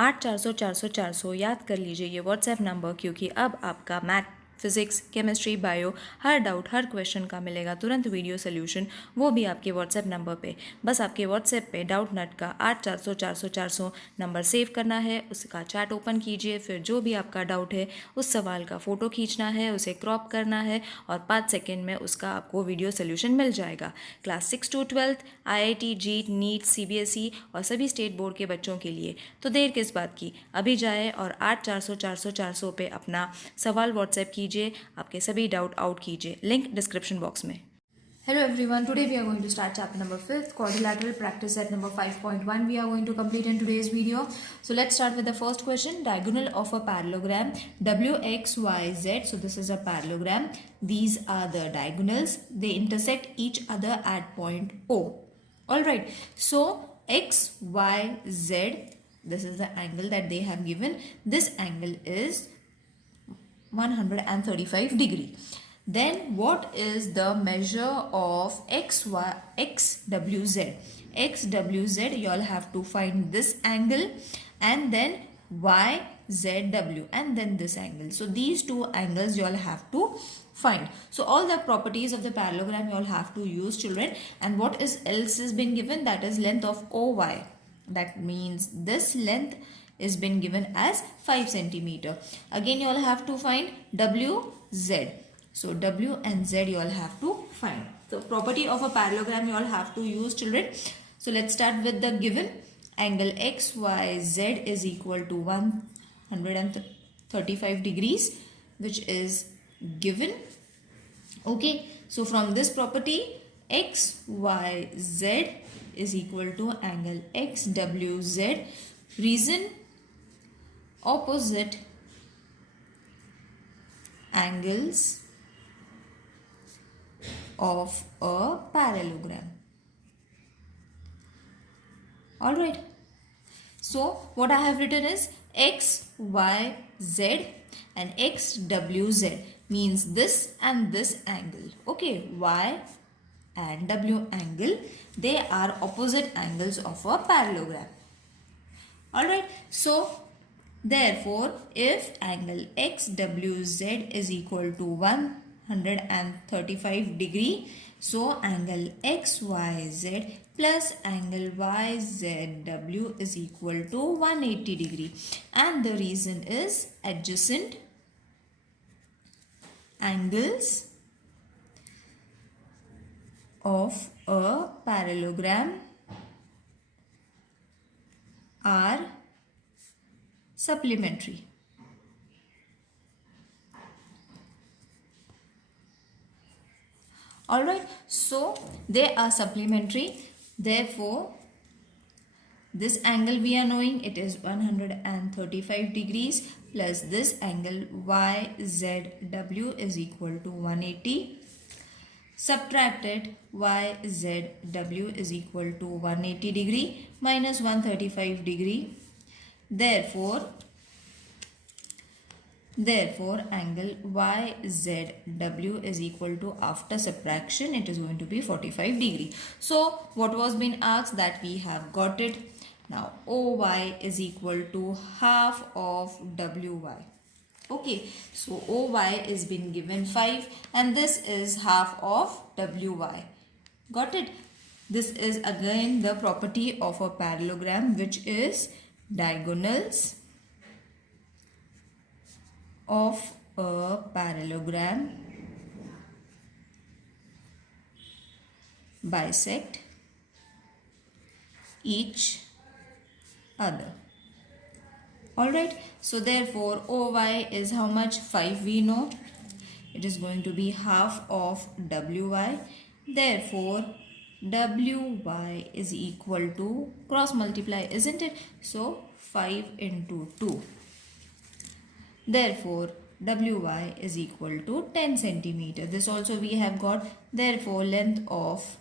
8 400 400 400 याद कर लीजिए ये व्हाट्सएप नंबर, क्योंकि अब आपका मैथ, फिजिक्स, केमिस्ट्री, बायो हर डाउट, हर क्वेश्चन का मिलेगा तुरंत वीडियो सोल्यूशन, वो भी आपके व्हाट्सएप नंबर पे। बस आपके व्हाट्सएप पे डाउट नट का 8 400 400 400 नंबर सेव करना है, उसका चैट ओपन कीजिए, फिर जो भी आपका डाउट है उस सवाल का फ़ोटो खींचना है, उसे क्रॉप करना है और 5 सेकेंड में उसका आपको वीडियो सोल्यूशन मिल जाएगा। Class 6 to 12 IIT, JEE, NEET, CBSE और सभी स्टेट बोर्ड के बच्चों के लिए। तो देर किस बात की, अभी जाए और 8 400 400 400 पे अपना सवाल व्हाट्सएप कीजिए, आपके सभी डाउट आउट कीजिए, लिंक डिस्क्रिप्शन बॉक्स में। Hello everyone, today we are going to start chapter number 5, quadrilateral practice set number 5.1 we are going to complete in today's video. So let's start with the first question, diagonal of a parallelogram WXYZ. So this is a parallelogram, these are the diagonals, they intersect each other at point O. Alright, so XYZ, this is the angle that they have given, this angle is 135 degree. Then what is the measure of XWZ? XWZ, you all have to find this angle and then YZW and then this angle. So these two angles you all have to find. So all the properties of the parallelogram you all have to use, children. And what is else is been given? That is length of OY. That means this length is been given as 5 centimeter. Again you all have to find WZ. So W and Z you all have to find. So property of a parallelogram you all have to use, children. So let's start with the given. Angle XYZ is equal to 135 degrees, which is given. Okay, so from this property XYZ is equal to angle XWZ. Reason, opposite angles of a parallelogram. Alright, so what I have written is XYZ and XWZ means this and this angle. Okay, Y and W angle, they are opposite angles of a parallelogram. Alright, so therefore if angle XWZ is equal to 135 degree, so angle XYZ plus angle YZW is equal to 180 degree, and the reason is adjacent angles of a parallelogram are supplementary. Alright, so they are supplementary. Therefore, this angle we are knowing it is 135 degrees plus this angle YZW is equal to 180. Subtracted YZW is equal to 180 degree minus 135 degree. Therefore angle YZW is equal to, after subtraction, it is going to be 45 degree. So what was been asked, that we have got it. Now OY is equal to half of WY. Okay, so OY is been given 5 and this is half of WY. Got it? This is again the property of a parallelogram, which is diagonals of a parallelogram bisect each other. Alright, so therefore OY is how much? 5 we know. It is going to be half of WY. Therefore WY is equal to, cross multiply, isn't it? So 5 into 2. Therefore WY is equal to 10 centimeter. This also we have got. Therefore length of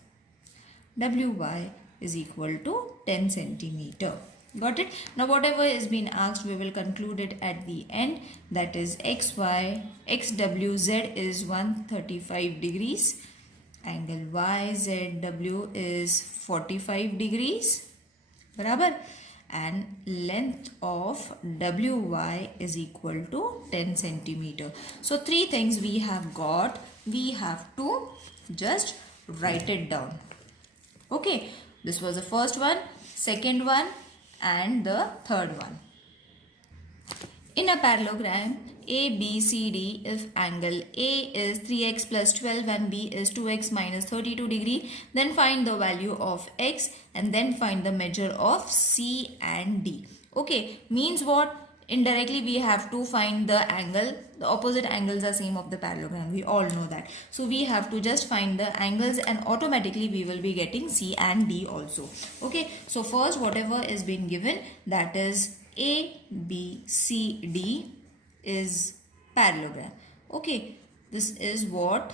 WY is equal to 10 centimeter. Got it? Now whatever is being asked, we will conclude it at the end. That is XWZ is 135 degrees. Angle YZW is 45 degrees. बराबर. and length of WY is equal to 10 centimeter. So three things we have got. We have to just write it down. Okay, this was the first one, second one, and the third one. In a parallelogram ABCD, if angle A is 3x plus 12 and B is 2x minus 32 degree, then find the value of x and then find the measure of C and D. Okay, means what? Indirectly we have to find the angle. The opposite angles are same of the parallelogram. We all know that. So we have to just find the angles and automatically we will be getting C and D also. Okay, so first whatever is being given, that is ABCD is parallelogram. Okay, this is what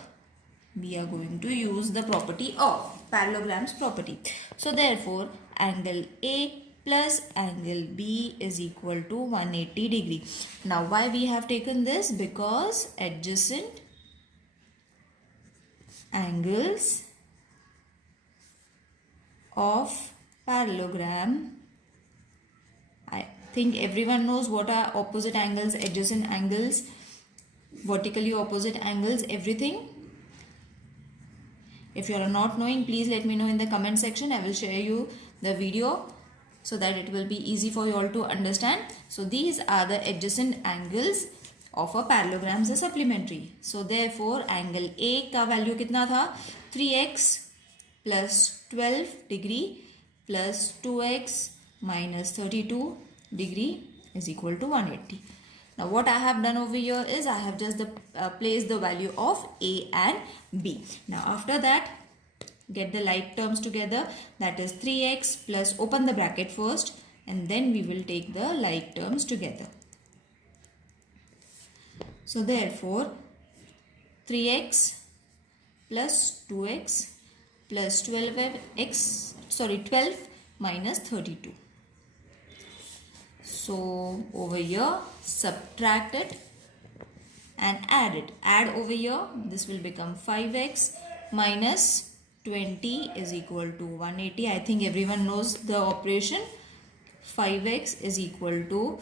we are going to use the property of parallelograms property. So therefore angle A plus angle B is equal to 180 degree. Now why we have taken this? Because adjacent angles of parallelogram, I think everyone knows what are opposite angles, adjacent angles, vertically opposite angles, everything. If you are not knowing, please let me know in the comment section. I will share you the video so that it will be easy for you all to understand. So these are the adjacent angles of a parallelogram से supplementary. So therefore angle A का value कितना था? 3x plus 12 degree plus 2x minus 32 degree is equal to 180. Now what I have done over here is I have just placed the value of A and B. Now after that, get the like terms together, that is 3x plus, open the bracket first and then we will take the like terms together. So therefore 3x plus 2x plus 12 minus 32. So over here subtract it and add it. Add over here, this will become 5x minus 20 is equal to 180. I think everyone knows the operation. 5x is equal to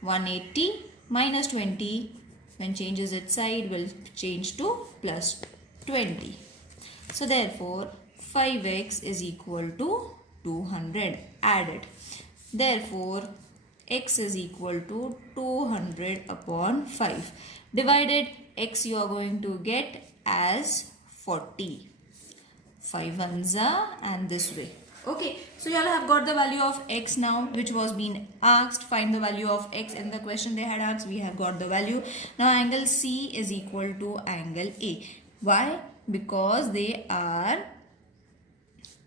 180 minus 20. When changes its side will change to plus 20. So therefore 5x is equal to 200. Add it. Therefore x is equal to 200 upon 5. Divided x you are going to get as 40. 5 ones are and this way. Okay, so you all have got the value of x now, which was being asked. Find the value of x in the question they had asked. We have got the value. Now angle C is equal to angle A. Why? Because they are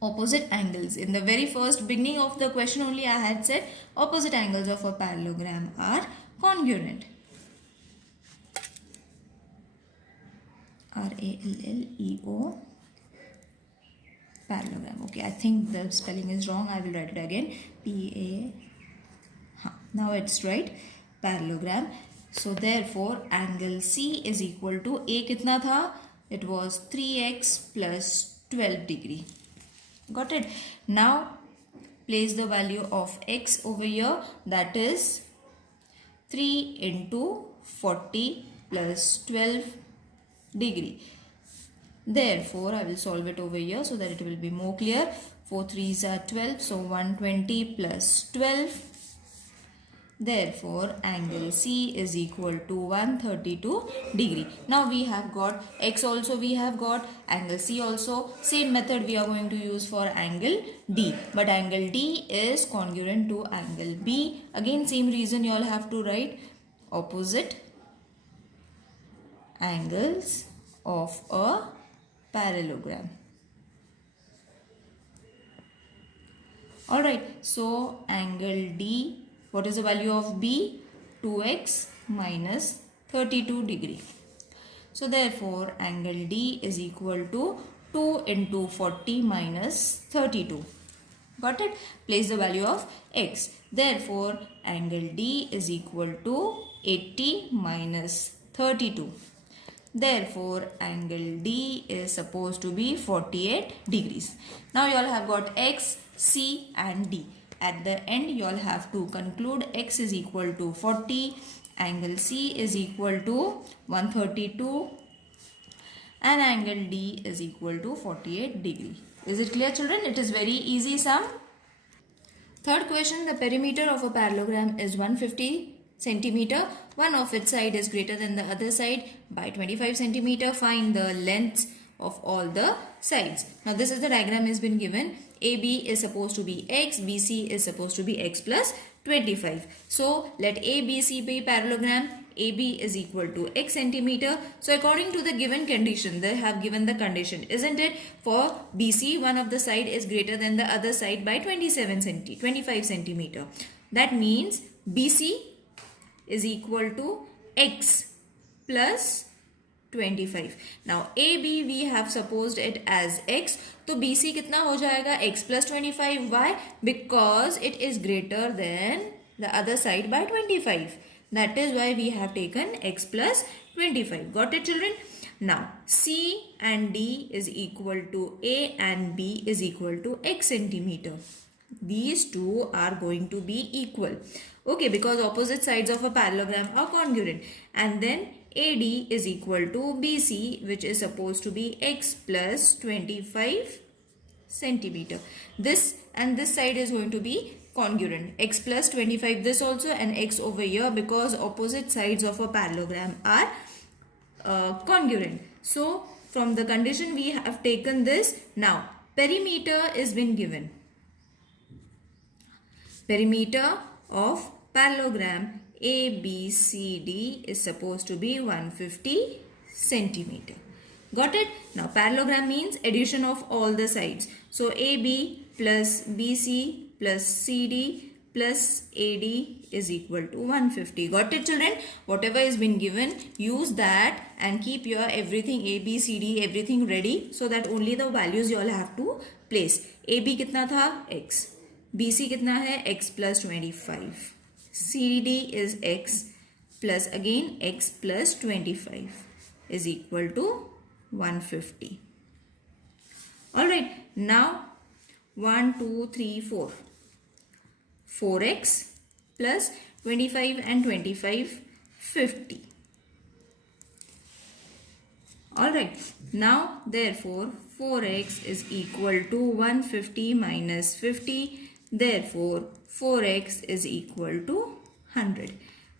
opposite angles. In the very first beginning of the question only I had said opposite angles of a parallelogram are congruent. R-A-L-L-E-O, parallelogram. Okay, I think the spelling is wrong. I will write it again. P-A. Now it's right. Parallelogram. So therefore angle C is equal to A kitna tha? It was 3x plus 12 degree. Got it? Now place the value of x over here, that is 3 into 40 plus 12 degree. Therefore I will solve it over here so that it will be more clear. 4 3s are 12, so 120 plus 12. Therefore angle C is equal to 132 degree. Now we have got x also, we have got angle C also. Same method we are going to use for angle D, but angle D is congruent to angle B. Again same reason, you all have to write opposite angles of a parallelogram. Alright, so angle D, what is the value of B? 2x minus 32 degree. So therefore angle D is equal to 2 into 40 minus 32. Got it? Place the value of x. Therefore angle D is equal to 80 minus 32. Therefore angle D is supposed to be 48 degrees. Now you all have got x, C and D. At the end, you all have to conclude x is equal to 40, angle C is equal to 132, and angle D is equal to 48 degree. Is it clear, children? It is very easy sum. Third question, the perimeter of a parallelogram is 150 centimeter. One of its side is greater than the other side by 25 centimeter. Find the lengths of all the sides. Now this is the diagram has been given. AB is supposed to be x, BC is supposed to be x plus 25. So let ABC be parallelogram. AB is equal to x centimeter. So according to the given condition, they have given the condition, isn't it? For BC, one of the side is greater than the other side by 25 centimeter. That means BC is equal to x plus 25. Now AB we have supposed it as x. तो BC कितना हो जाएगा? X plus 25. Why? Because it is greater than the other side by 25. That is why we have taken x plus 25. Got it, children? Now C and D is equal to A and B is equal to x centimeter. These two are going to be equal. Okay, because opposite sides of a parallelogram are congruent. And then AD is equal to BC, which is supposed to be x plus 25 centimeter. This and this side is going to be congruent. X plus 25 this also, and x over here, because opposite sides of a parallelogram are congruent. So from the condition we have taken this. Now perimeter is been given. Perimeter of parallelogram ABCD is supposed to be 150 centimeter. Got it? Now parallelogram means addition of all the sides. So AB plus BC plus CD plus AD is equal to 150. Got it, children? Whatever has been given, use that and keep your everything ABCD everything ready, so that only the values you all have to place. AB कितना था? X. BC कितना है? X plus 25. CD is x plus again x plus 25 is equal to 150. Alright, now 1, 2, 3, 4. 4x plus 25 and 25, 50. Alright, now therefore 4x is equal to 150 minus 50. Therefore 4x is equal to 100.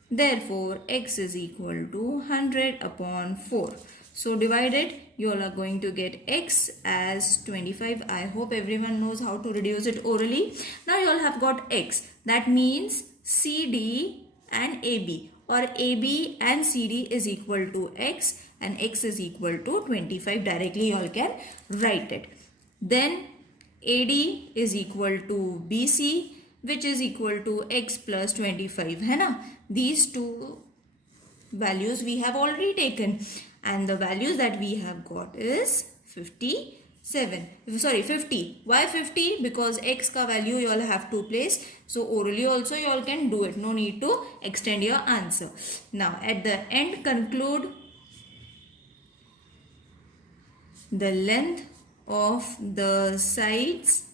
Therefore x is equal to 100 upon 4. So divided, you all are going to get x as 25. I hope everyone knows how to reduce it orally. Now you all have got x. That means CD and AB, or AB and CD is equal to x, and x is equal to 25. Directly you all can write it. Then AD is equal to BC, which is equal to x plus 25. है ना? These two values we have already taken, and the values that we have got is 50. 50. Why 50? Because x ka value you all have to place. So orally also you all can do it. No need to extend your answer. Now at the end conclude the length of the sides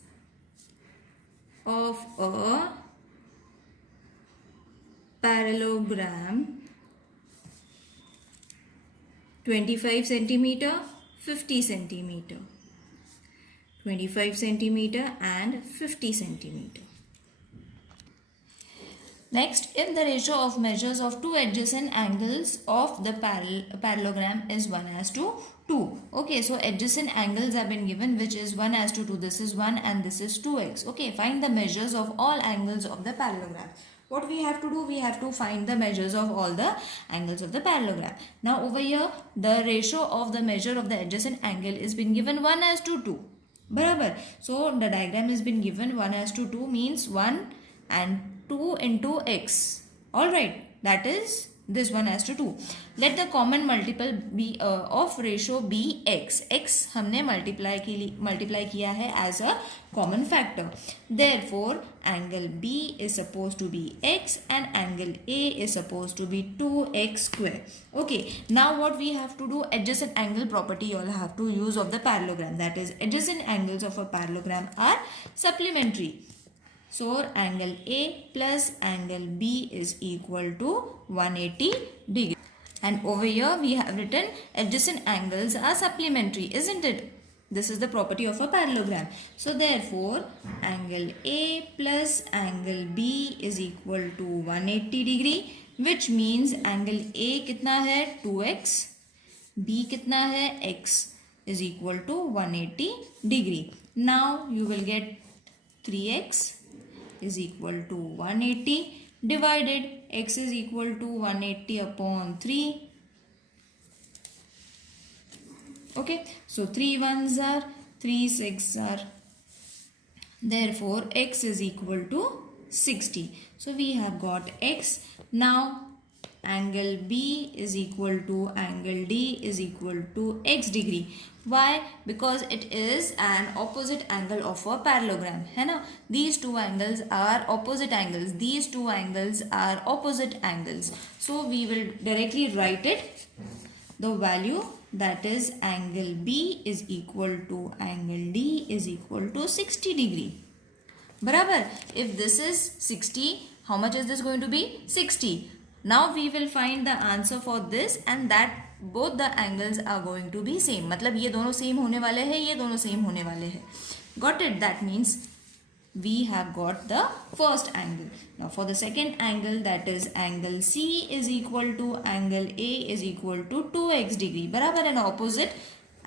of a parallelogram 25 centimeter, 50 centimeter. 25 centimeter and 50 centimeter. Next, if the ratio of measures of two adjacent angles of the parallelogram is 1:2. Okay, so adjacent angles have been given, which is 1:2. This is 1 and this is 2x. Okay, find the measures of all angles of the parallelogram. What we have to do? We have to find the measures of all the angles of the parallelogram. Now over here, the ratio of the measure of the adjacent angle is been given 1:2. Barabar. So the diagram has been given 1:2 means 1 and 2 into x. Alright, that is this 1:2. Let the common multiple be of ratio be x. X हमने multiply किया है as a common factor. Therefore, angle B is supposed to be x and angle A is supposed to be 2x square. Okay, now what we have to do? Adjacent angle property you all have to use of the parallelogram. That is, adjacent angles of a parallelogram are supplementary. So angle A plus angle B is equal to 180 degree. And over here we have written adjacent angles are supplementary, isn't it? This is the property of a parallelogram. So therefore angle A plus angle B is equal to 180 degree, which means angle A कितना है 2x, B कितना है x is equal to 180 degree. Now you will get 3x is equal to 180 divided x is equal to 180 upon 3. Okay, so 3 ones are 3 6 are, therefore x is equal to 60. So we have got x. Now angle B is equal to angle D is equal to x degree. Why? Because it is an opposite angle of a parallelogram, है ना? These two angles are opposite angles. These two angles are opposite angles. So we will directly write it. The value, that is angle B is equal to angle D is equal to 60 degree. Barabar. If this is 60, how much is this going to be? 60. Now we will find the answer for this, and that both the angles are going to be same. मतलब ये दोनों same होने वाले हैं, ये दोनों same होने वाले हैं. Got it? That means we have got the first angle. Now for the second angle, that is angle C is equal to angle A is equal to 2x degree. बराबर and opposite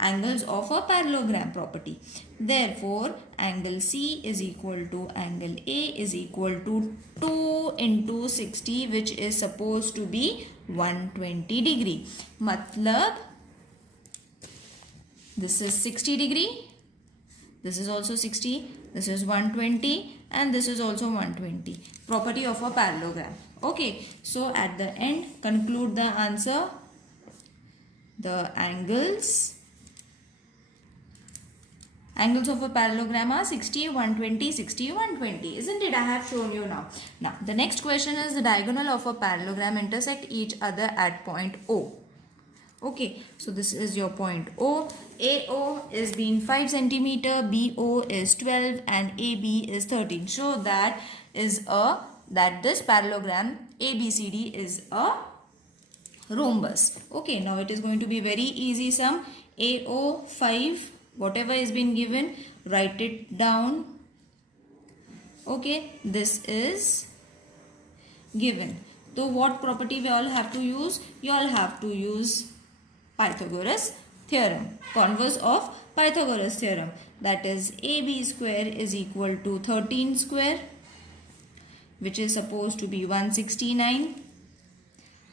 angles of a parallelogram property. Therefore angle C is equal to angle A is equal to 2 into 60, which is supposed to be 120 degree. मतलब this is 60 degree, this is also 60, this is 120, and this is also 120. Property of a parallelogram. Okay, so at the end conclude the answer. The angles of a parallelogram are 60, 120, 60, 120. Isn't it? I have shown you now. Now, the next question is the diagonal of a parallelogram intersect each other at point O. Okay, so this is your point O. AO is being 5 centimeter, BO is 12, and AB is 13. So that this parallelogram ABCD is a rhombus. Okay, now it is going to be very easy sum. AO 5, whatever is been given, write it down. Okay, this is given. So what property we all have to use? You all have to use Pythagoras theorem, converse of Pythagoras theorem, that is AB square is equal to 13 square, which is supposed to be 169.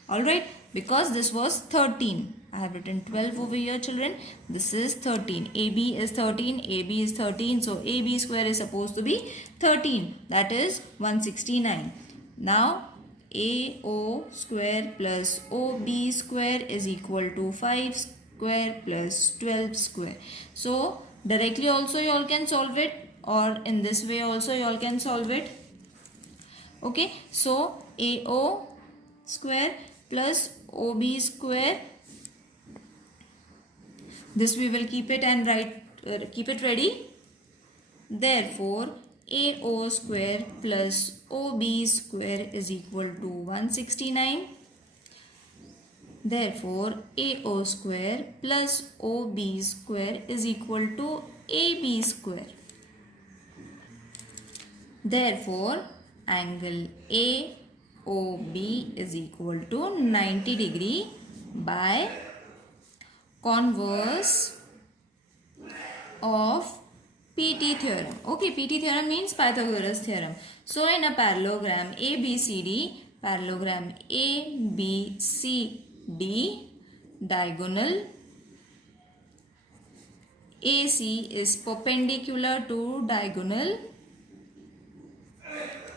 Alright, because this was 13, I have written 12 over here, children. This is 13. AB is 13, AB is 13, so AB square is supposed to be 13, that is 169. Now AO square plus OB square is equal to 5 square plus 12 square. So directly also you all can solve it, or in this way also you all can solve it. Okay, so AO square plus OB square, this we will keep it and keep it ready. Therefore AO square plus OB square is equal to 169. Therefore AO square plus OB square is equal to AB square. Therefore angle AOB is equal to 90 degree by converse of PT theorem. Okay, PT theorem means Pythagoras theorem. So in a parallelogram ABCD, parallelogram ABCD, diagonal AC is perpendicular to diagonal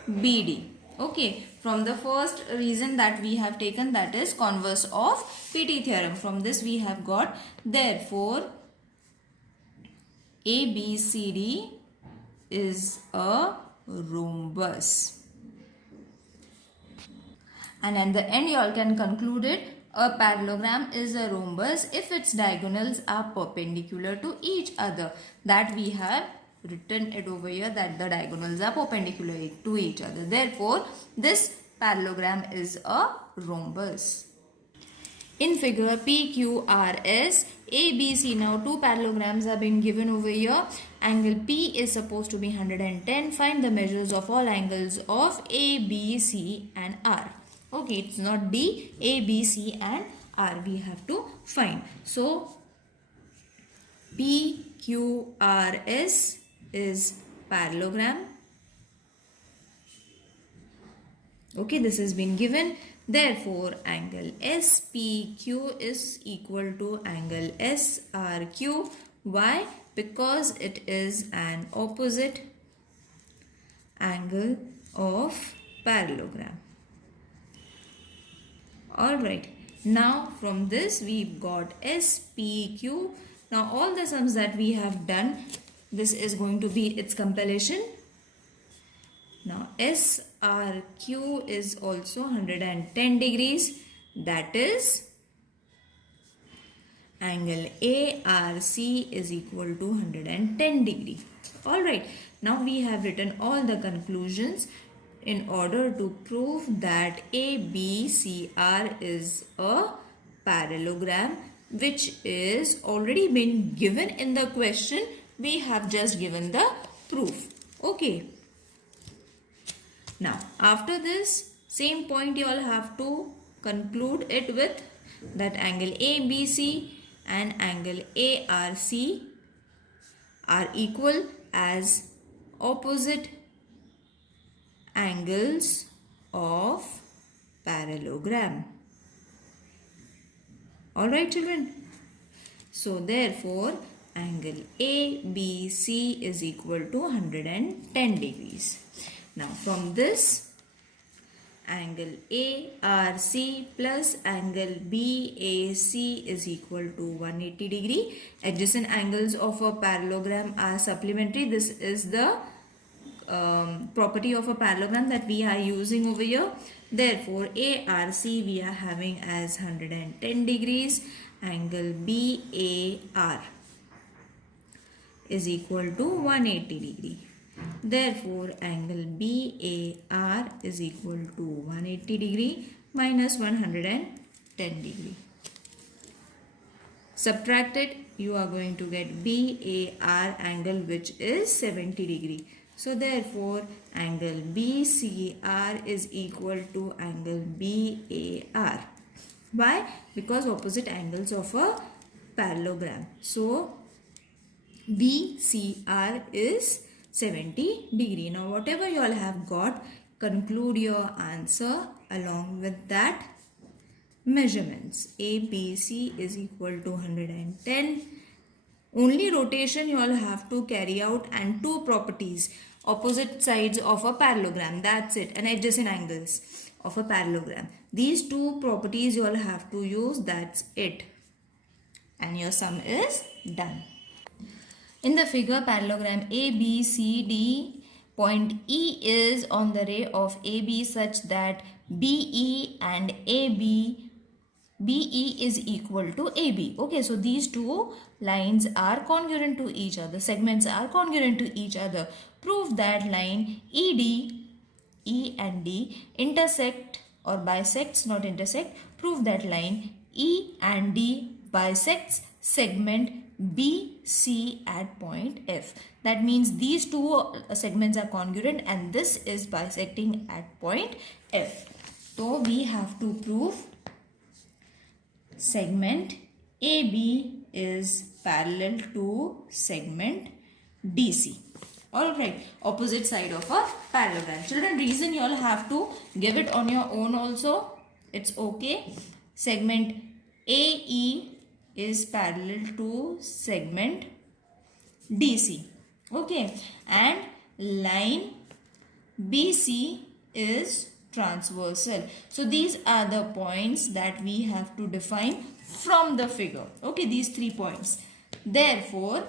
BD. Okay, from the first reason that we have taken, that is converse of PT theorem. From this we have got, therefore ABCD is a rhombus. And at the end you all can conclude it. A parallelogram is a rhombus if its diagonals are perpendicular to each other. That we have written it over here that the diagonals are perpendicular to each other. Therefore, this parallelogram is a rhombus. In figure PQRS, ABC, now two parallelograms have been given over here. Angle P is supposed to be 110. Find the measures of all angles of A, B, C and R. Okay, it's not D, A, B, C and R we have to find. So, PQRS is parallelogram. Okay, this has been given. Therefore, angle SPQ is equal to angle SRQ. Why? Because it is an opposite angle of parallelogram. Alright, now from this we've got SPQ. Now all the sums that we have done, this is going to be its completion. Now SRQ is also 110 degrees, that is angle ARC is equal to 110 degree. Alright, now we have written all the conclusions in order to prove that ABCR is a parallelogram, which is already been given in the question. We have just given the proof. Okay. Now, after this, same point you all have to conclude it with that angle ABC and angle ARC are equal as opposite angles of parallelogram. Alright children. So, therefore, angle ABC is equal to 110 degrees. Now from this, angle ARC plus angle BAC is equal to 180 degree. Adjacent angles of a parallelogram are supplementary. This is the property of a parallelogram that we are using over here. Therefore, ARC we are having as 110 degrees. Angle BAR is equal to 180 degree. Therefore, angle BAR is equal to 180 degree minus 110 degree. Subtract it, you are going to get BAR angle, which is 70 degree. So, therefore, angle BCR is equal to angle BAR. Why? Because opposite angles of a parallelogram. So, BCR is 70 degree. Now whatever you all have got, conclude your answer along with that measurements. ABC is equal to 110. Only rotation you all have to carry out and two properties. Opposite sides of a parallelogram. That's it. And adjacent angles of a parallelogram. These two properties you all have to use. That's it. And your sum is done. In the figure, parallelogram ABCD, point E is on the ray of AB such that BE and BE is equal to AB. Okay, so these two lines are congruent to each other. Segments are congruent to each other. Prove that line ED, E and D intersect or bisects, not intersect. Prove that line E and D bisects segment BC at point F. That means these two segments are congruent and this is bisecting at point F. So we have to prove segment AB is parallel to segment DC. Alright, opposite side of a parallelogram. Children, reason you all have to give it on your own also. It's okay. Segment AE is parallel to segment DC. Okay, and line BC is transversal. So these are the points that we have to define from the figure. Okay, these 3 points. Therefore,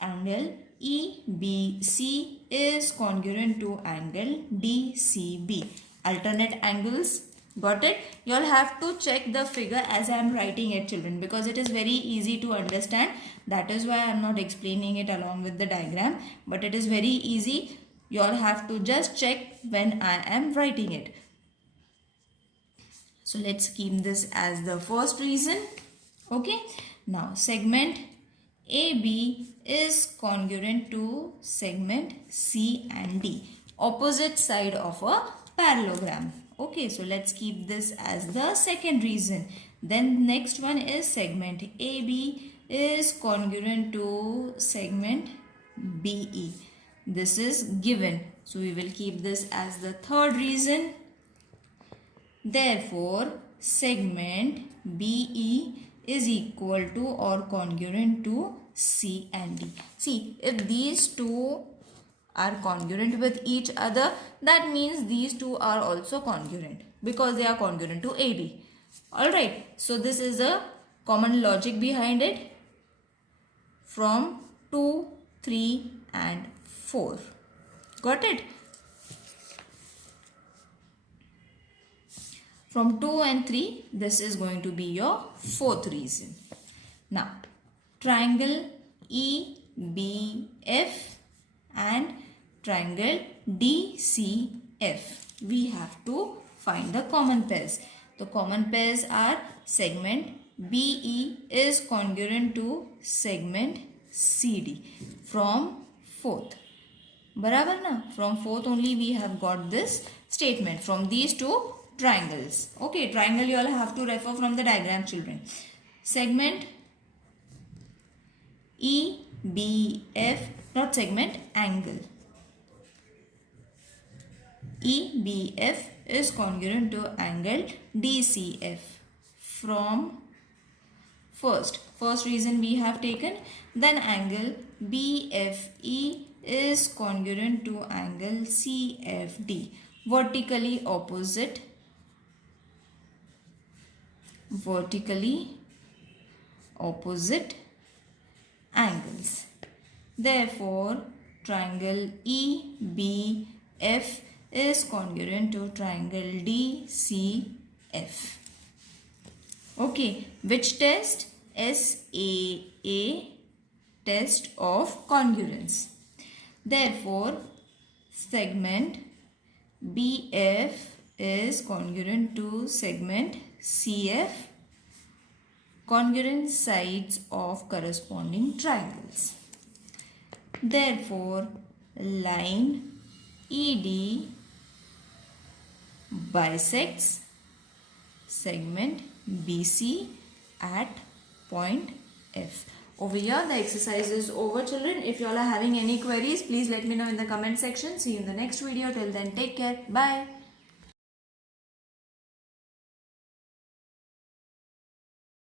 angle EBC is congruent to angle DCB. Alternate angles Got it? You all have to check the figure as I am writing it, children, because it is very easy to understand. That is why I am not explaining it along with the diagram, but it is very easy. You all have to just check when I am writing it. So let's keep this as the first reason. Okay. Now segment AB is congruent to segment C and D, opposite side of a parallelogram. Okay, so let's keep this as the second reason. Then next one is segment AB is congruent to segment BE. This is given. So we will keep this as the third reason. Therefore, segment BE is equal to or congruent to C and D. See, if these two are congruent with each other, that means these two are also congruent because they are congruent to AB. Alright, so this is a common logic behind it from 2, 3 and 4. Got it? From 2 and 3, this is going to be your fourth reason. Now, triangle EBF and triangle DCF. We have to find the common pairs. The common pairs are segment BE is congruent to segment CD from fourth. Barabar na? From fourth only we have got this statement from these two triangles. Okay, triangle you all have to refer from the diagram, children. Segment EBF, not segment, angle. EBF is congruent to angle DCF from first reason we have taken. Then angle BFE is congruent to angle CFD, vertically opposite angles. Therefore, triangle EBF is congruent to triangle DCF. Okay, which test? SAA, test of congruence. Therefore, segment BF is congruent to segment CF, congruent sides of corresponding triangles. Therefore, line ED bisects segment BC at point F. Over here the exercise is over, children. If you all are having any queries, please let me know in the comment section. See you in the next video. Till then, take care. Bye.